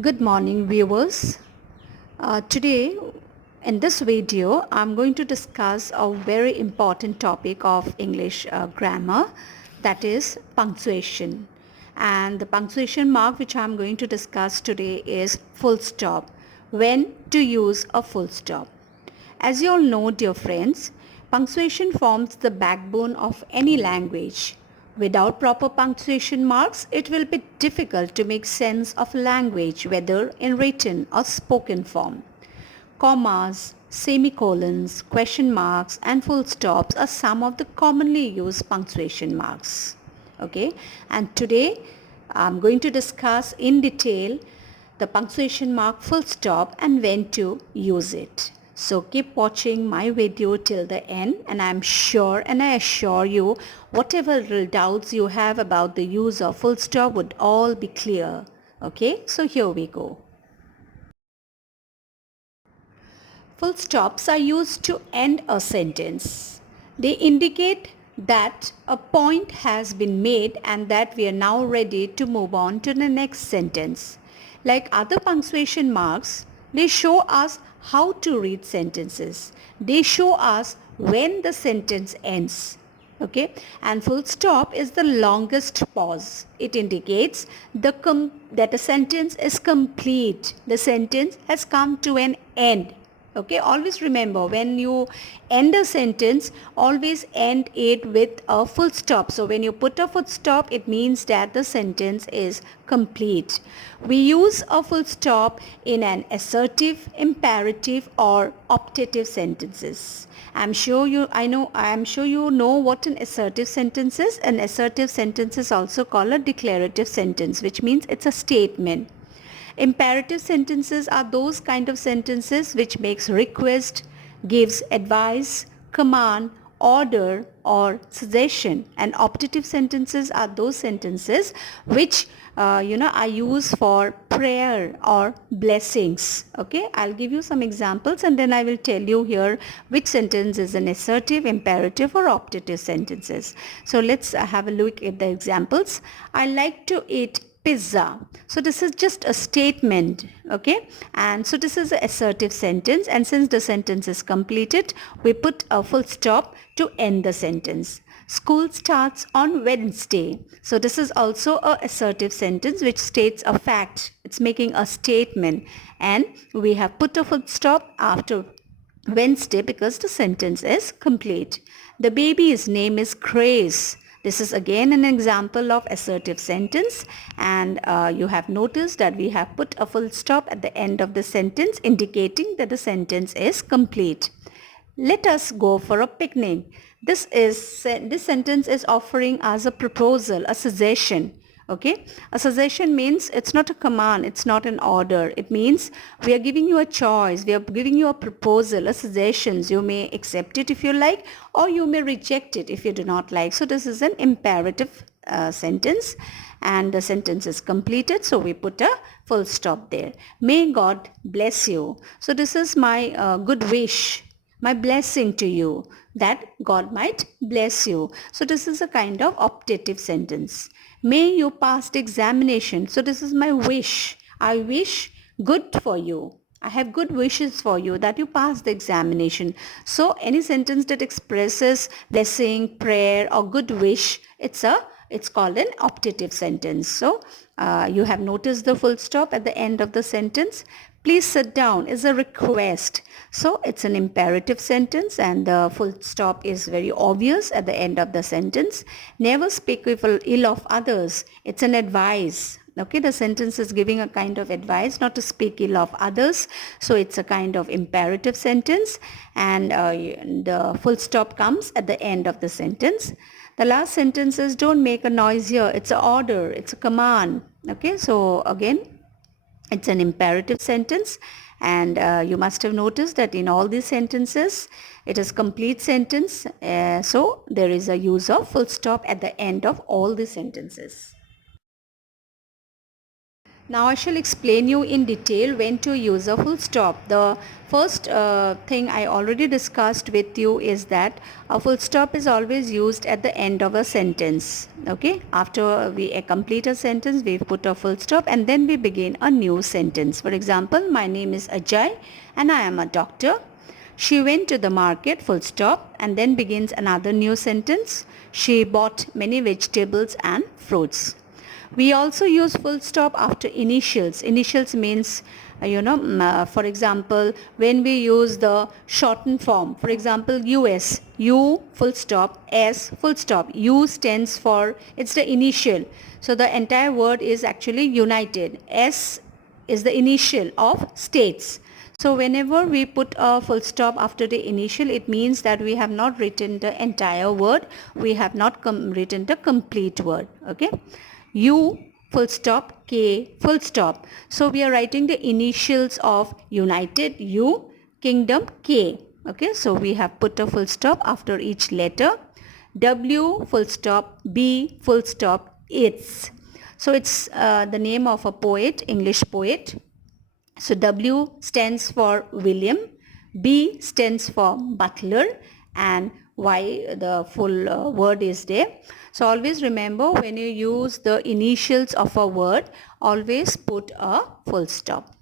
Good morning, viewers. Today, in this video, I'm going to discuss a very important topic of English grammar, that is punctuation. And the punctuation mark which I'm going to discuss today is full stop. When to use a full stop. As you all know, dear friends, punctuation forms the backbone of any language. Without proper punctuation marks, it will be difficult to make sense of language, whether in written or spoken form. Commas, semicolons, question marks, and full stops are some of the commonly used punctuation marks. Okay, and today I'm going to discuss in detail the punctuation mark full stop and when to use it. So keep watching my video till the end, and I'm sure and I assure you whatever doubts you have about the use of full stop would all be clear. Okay, so here we go. Full stops are used to end a sentence. They indicate that a point has been made and that we are now ready to move on to the next sentence. Like other punctuation marks, they show us how to read sentences. They show us when the sentence ends. Okay, and full stop is the longest pause. It indicates that a sentence is complete. The sentence has come to an end. Okay, always remember, when you end a sentence, always end it with a full stop. So when you put a full stop, it means that the sentence is complete. We use a full stop in an assertive, imperative or optative sentences. I'm sure you know what an assertive sentence is. An assertive sentence is also called a declarative sentence, which means it's a statement. Imperative sentences are those kind of sentences which makes request, gives advice, command, order or suggestion. And optative sentences are those sentences which are used for prayer or blessings. Okay, I'll give you some examples and then I will tell you here which sentence is an assertive, imperative or optative sentences. So let's have a look at the examples. I like to eat pizza. So this is just a statement, okay, and so this is an assertive sentence, and since the sentence is completed, we put a full stop to end the sentence. School starts on Wednesday. So this is also a assertive sentence which states a fact. It's making a statement, and we have put a full stop after Wednesday because the sentence is complete. The baby's name is Grace. This is again an example of assertive sentence, and you have noticed that we have put a full stop at the end of the sentence indicating that the sentence is complete. Let us go for a picnic. This sentence is offering us a proposal, a suggestion. Okay, a suggestion means it's not a command, it's not an order. It means we are giving you a choice, we are giving you a proposal, a suggestions. You may accept it if you like, or you may reject it if you do not like. So this is an imperative sentence, and the sentence is completed, so we put a full stop there. May God bless you. So this is my good wish, my blessing to you, that God might bless you. So this is a kind of optative sentence. May you pass the examination. So this is my wish. I wish good for you. I have good wishes for you that you pass the examination. So any sentence that expresses blessing, prayer or good wish, it's called an optative sentence. So you have noticed the full stop at the end of the sentence. Please sit down is a request. So it's an imperative sentence, and the full stop is very obvious at the end of the sentence. Never speak ill of others. It's an advice. Okay, the sentence is giving a kind of advice not to speak ill of others. So it's a kind of imperative sentence, and the full stop comes at the end of the sentence. The last sentence is don't make a noise here. It's an order. It's a command. Okay, so again, it's an imperative sentence, and you must have noticed that in all these sentences it is complete sentence, so there is a use of full stop at the end of all the sentences. Now I shall explain you in detail when to use a full stop. The first thing I already discussed with you is that a full stop is always used at the end of a sentence. Okay, after we complete a sentence, we put a full stop and then we begin a new sentence. For example, my name is Ajay and I am a doctor. She went to the market, full stop, and then begins another new sentence. She bought many vegetables and fruits. We also use full stop after initials. Initials means, for example, when we use the shortened form, for example, US, U full stop, S full stop. U stands for, it's the initial. So the entire word is actually united. S is the initial of states. So whenever we put a full stop after the initial, it means that we have not written the entire word. We have not written the complete word. Okay. U full stop, K full stop. So we are writing the initials of United, U, Kingdom, K. Okay, so we have put a full stop after each letter. W full stop, B full stop, it's. So it's the name of a poet, English poet. So W stands for William, B stands for Butler, and Y the full word is there. So always remember, when you use the initials of a word, always put a full stop.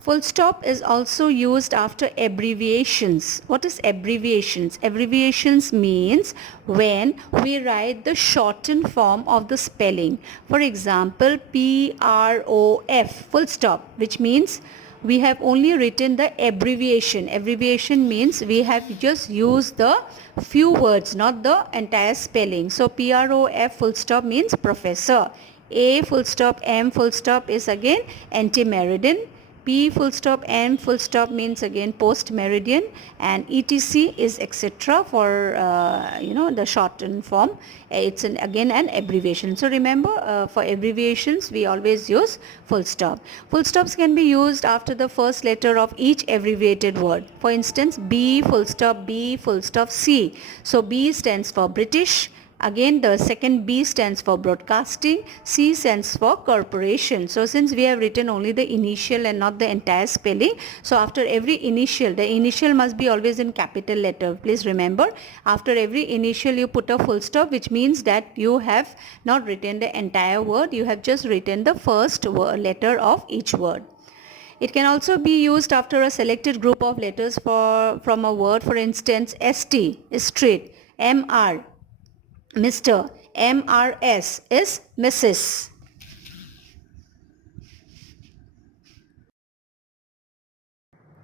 Full stop is also used after abbreviations. What is abbreviations? Abbreviations means when we write the shortened form of the spelling. For example, PROF, full stop, which means we have only written the abbreviation. Abbreviation means we have just used the few words, not the entire spelling. So PROF full stop means professor. A full stop, M full stop is again anti-meridian. P full stop, N full stop means again post meridian, and etc is etc for the shortened form. It's again an abbreviation. So remember, for abbreviations we always use full stop. Full stops can be used after the first letter of each abbreviated word. For instance, B full stop, B full stop, C. So B stands for British. Again, the second B stands for broadcasting, C stands for corporation. So since we have written only the initial and not the entire spelling, so after every initial, the initial must be always in capital letter. Please remember, after every initial you put a full stop, which means that you have not written the entire word, you have just written the first letter of each word. It can also be used after a selected group of letters from a word. For instance, ST is street, MR Mr. MRS is Mrs.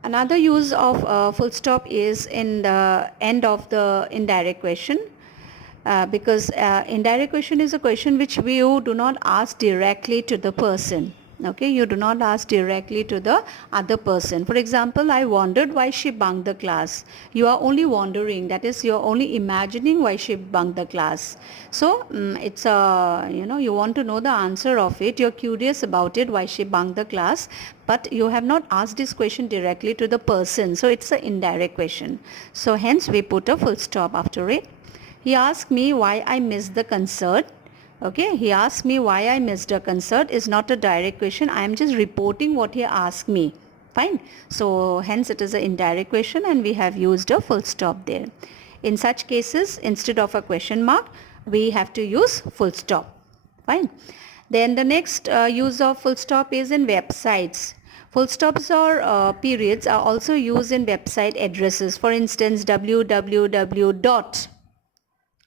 Another use of full stop is in the end of the indirect question. Because indirect question is a question which you do not ask directly to the person. Okay, you do not ask directly to the other person. For example, I wondered why she bunked the class. You are only wondering, that is, you are only imagining why she bunked the class. So it's a, you want to know the answer of it. You're curious about it, why she bunked the class, but you have not asked this question directly to the person. So it's an indirect question. So hence we put a full stop after it. He asked me why I missed the concert. Okay, he asked me why I missed a concert is not a direct question. I am just reporting what he asked me. Fine. So hence it is an indirect question and we have used a full stop there. In such cases, instead of a question mark, we have to use full stop. Fine. Then the next use of full stop is in websites. Full stops or periods are also used in website addresses. For instance, www.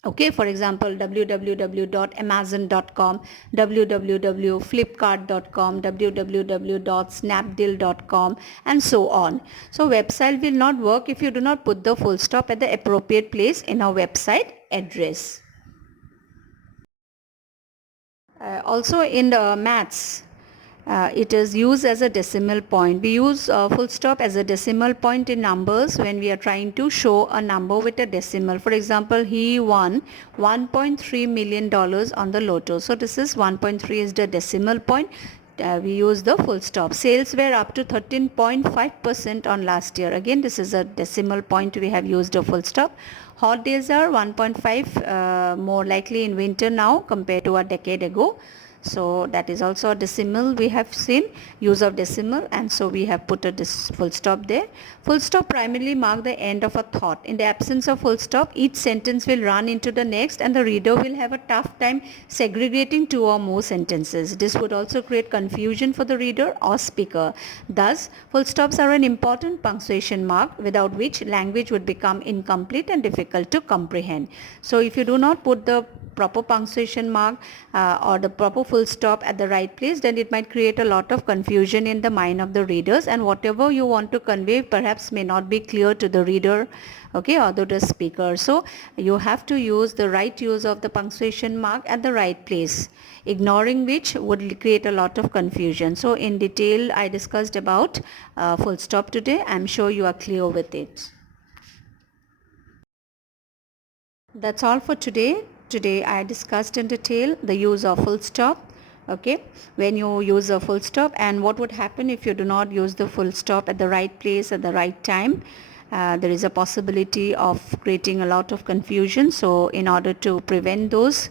Okay, for example, www.amazon.com, www.flipkart.com, www.snapdeal.com, and so on. So website will not work if you do not put the full stop at the appropriate place in our website address. Also in the maths, it is used as a decimal point. We use full stop as a decimal point in numbers when we are trying to show a number with a decimal. For example, he won $1.3 million on the lotto. So this is 1.3 is the decimal point. We use the full stop. Sales were up to 13.5% on last year. Again, this is a decimal point. We have used a full stop. Hot days are 1.5 more likely in winter now compared to a decade ago. So that is also a decimal we have seen, use of decimal, and so we have put a full stop there. Full stop primarily mark the end of a thought. In the absence of full stop, each sentence will run into the next and the reader will have a tough time segregating two or more sentences. This would also create confusion for the reader or speaker. Thus, full stops are an important punctuation mark without which language would become incomplete and difficult to comprehend. So if you do not put the proper punctuation mark or the proper full stop at the right place, then it might create a lot of confusion in the mind of the readers, and whatever you want to convey perhaps may not be clear to the reader, okay, or to the speaker. So you have to use the right use of the punctuation mark at the right place, ignoring which would create a lot of confusion. So in detail I discussed about full stop today. I'm sure you are clear with it. That's all for today. Today I discussed in detail the use of full stop. Okay, when you use a full stop and what would happen if you do not use the full stop at the right place at the right time. There is a possibility of creating a lot of confusion. So in order to prevent those,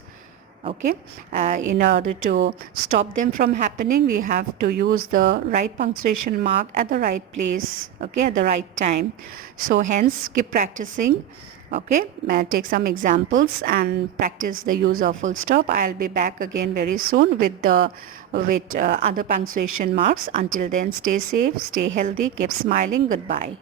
okay, in order to stop them from happening, we have to use the right punctuation mark at the right place, okay, at the right time. So hence keep practicing. Okay, take some examples and practice the use of full stop. I'll be back again very soon with the other punctuation marks. Until then, stay safe, stay healthy, keep smiling. Goodbye.